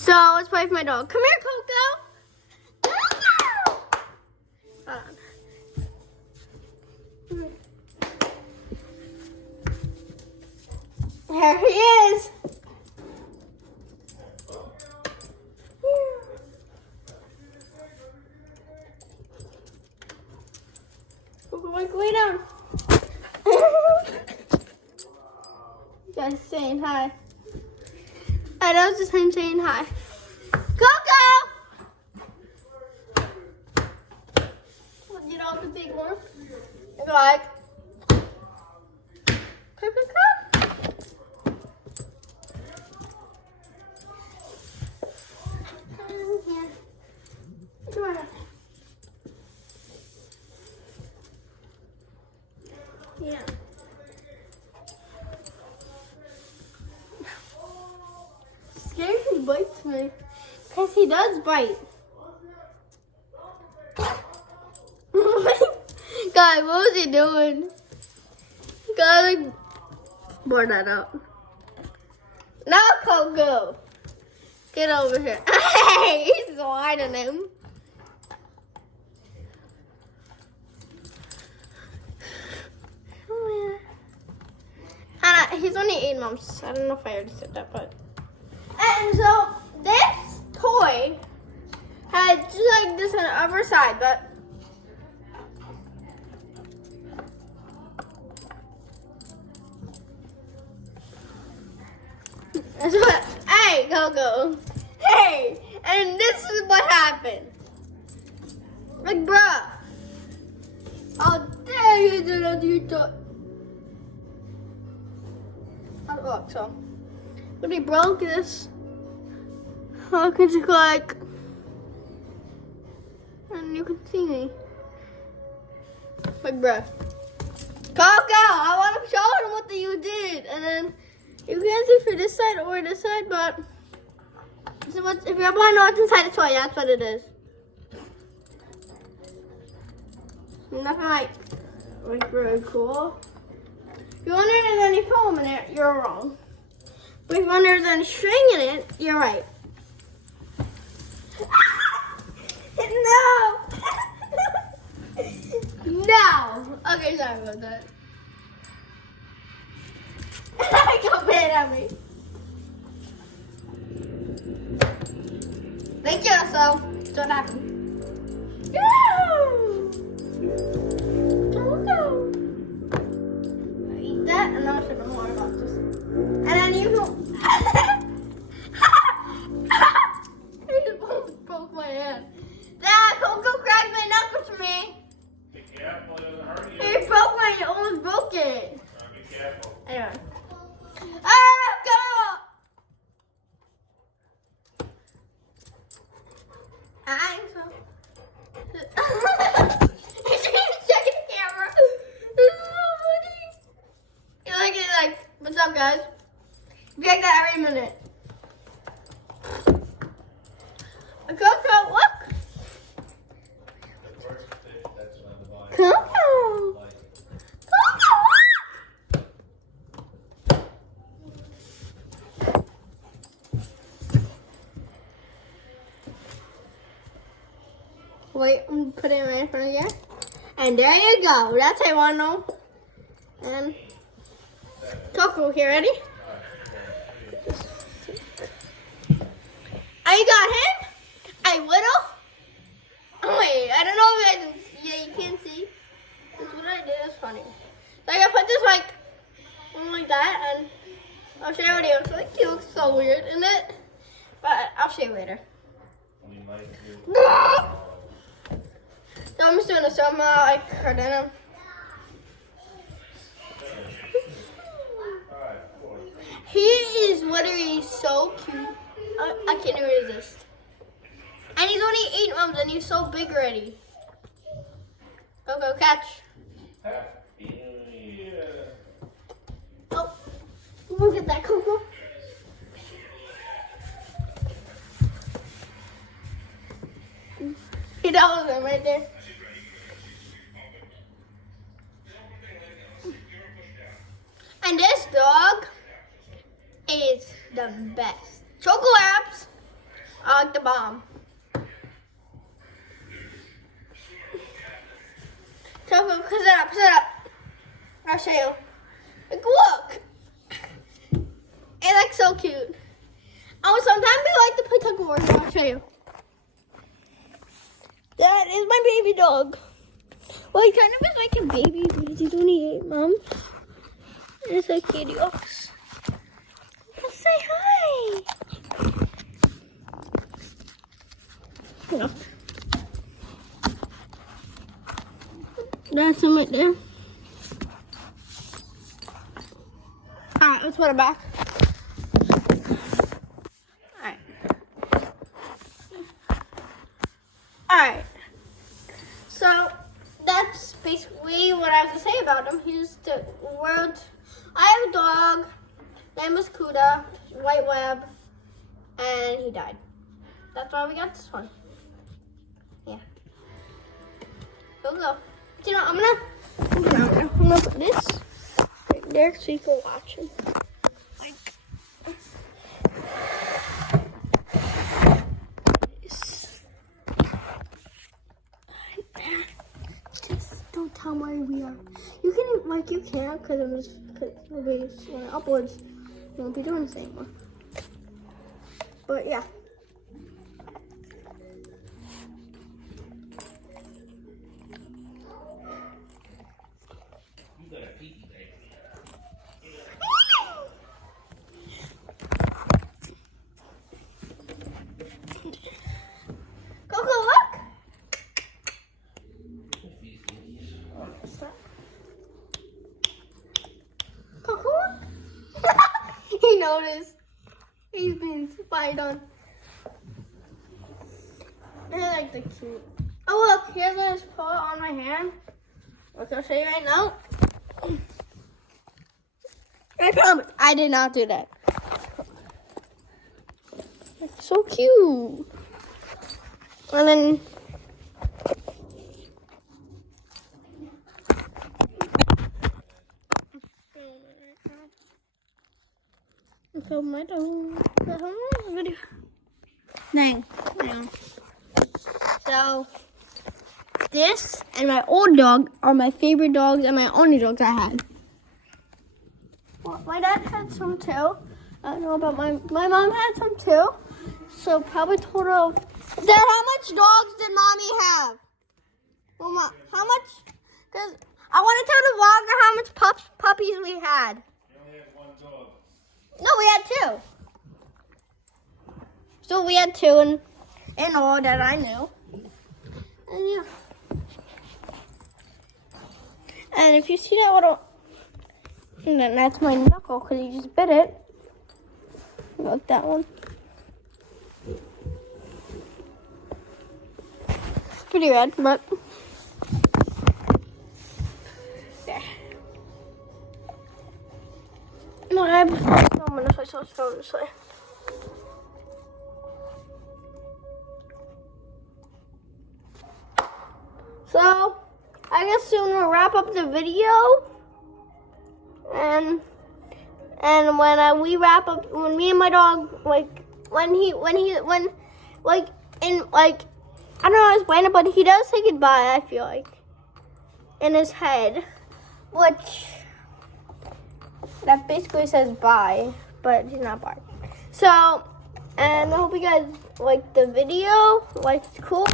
So let's play with my dog. Come here, Coco. Hold on. There he is. Coco, lay down. You guys saying hi. I know it's just him saying hi. Coco! Get off the big one. And go like, Coco, come. Here. Come on. Yeah. Scared he bites me. Because he does bite. God, what was he doing? God, like, bore that out. Now, Coco. Get over here. Hey, he's whining him. Oh, yeah. He's only 8 months. I don't know if I already said that, but. And so, this toy had just like this on the other side, but. Hey, Coco. Hey, and this is what happened. Like, bruh. How dare you do that to your toy? Oh, look, so. When he broke this, how could you like, and you can see me. Like, bruh. Coco, I want to show him what you did. And then, you can't see for this side or this side, but if you want to know what's inside the toy, that's what it is. Nothing like really cool. If you wonder if there's any foam in it, you're wrong. But if you wonder if there's any string in it, you're right. No! No! Okay, sorry about that. Don't bad at me. Thank you, so don't happen. Eat that, and then I'll show you more about this. And then you can. He just broke my hand. Dad, Coco cracked my knuckles for me. Be careful, it doesn't hurt you. He broke my, almost broke it. Be careful. Anyway. Ah, go! I'm so. He's checking the camera. This is so funny. You like, what's up, guys? Be like that every minute. Coco, look. Coco. Wait, I'm gonna put it right in front of you. And there you go. That's how I want to know. And Coco, here, ready? I got him. I little. Oh wait, I don't know if you guys. Yeah, you can't see. This is what I did. It's funny. So I gotta put this like that, and I'll show you what he looks like. He looks so weird, isn't it? But I'll show you later. So I'm just doing this. So I'm like hurting him. He is literally so cute. I can't even resist. And he's only 8 months and he's so big already. Go, catch. Oh, look at that, Coco. He that was him right there. And this dog is the best. Choco Labs. like the bomb. Coco, sit up, sit up. I'll show you. Like, look. It looks so cute. Oh, sometimes we like to play tug of war. So I'll show you. That is my baby dog. Well, he kind of is like a baby because he's only 8 months. And it's like kitty ox. Let's say hi. No. That's him right there. Alright, let's put it back. Alright. So that's basically what I have to say about him. He's the world. I have a dog. Name is Cuda, white web, and he died. That's why we got this one. Yeah. Go. You know, I'm gonna put this right there so you can watch him. Like this. Just don't tell where we are. You can you can't because I'm just nobody's when I uploads. I won't be doing this anymore. But yeah. Coco, look! Coco, look! He noticed. He's been spied on. I like the cute. Oh look, here's his paw on my hand. Look, I'll show you right now. I promise, I did not do that. It's so cute. And then I filmed my dog. Video. Dang. So this and my old dog are my favorite dogs and my only dogs I had. Well, my dad had some too. I don't know about my mom had some too. So probably total of. Dad, how much dogs did mommy have? Well, Mom, how much? Because I want to tell the vlogger how much puppies we had. You only had 1 dog. No, we had 2. So we had 2 in all that I knew. And yeah. And if you see that little, then that's my knuckle because he just bit it. Like that one. It's pretty red, but yeah. No, I'm gonna show this way. So, I guess soon we'll wrap up the video. And when we wrap up, when me and my dog, I don't know how to explain it, but he does say goodbye, I feel like, in his head, which, that basically says bye, but he's not bye. So, and I hope you guys liked the video, it's cool.